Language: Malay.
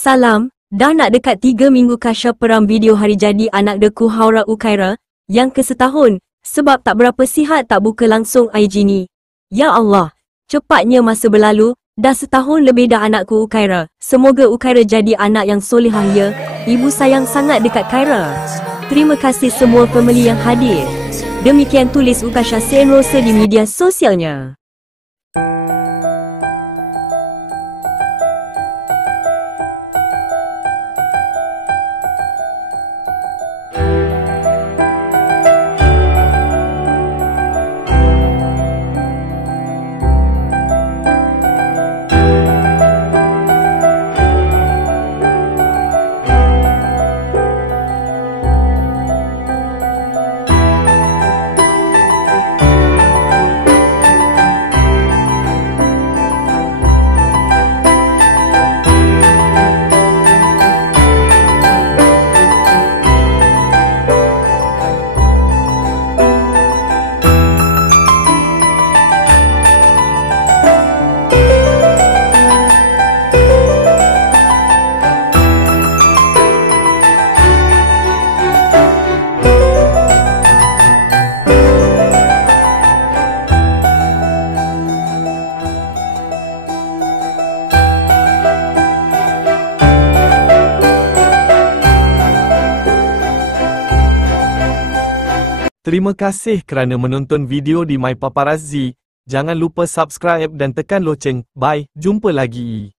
Salam, dah nak dekat 3 minggu Kasha peram video hari jadi anak deku Haura Ukaira, yang ke-1 sebab tak berapa sihat tak buka langsung IG ni. Ya Allah, cepatnya masa berlalu, dah 1 tahun lebih dah anakku Ukaira. Semoga Ukaira jadi anak yang solehah ya, ibu sayang sangat dekat Kaira. Terima kasih semua family yang hadir. Demikian tulis Ukasha Senrosa di media sosialnya. Terima kasih kerana menonton video di My Paparazzi. Jangan lupa subscribe dan tekan loceng. Bye, jumpa lagi.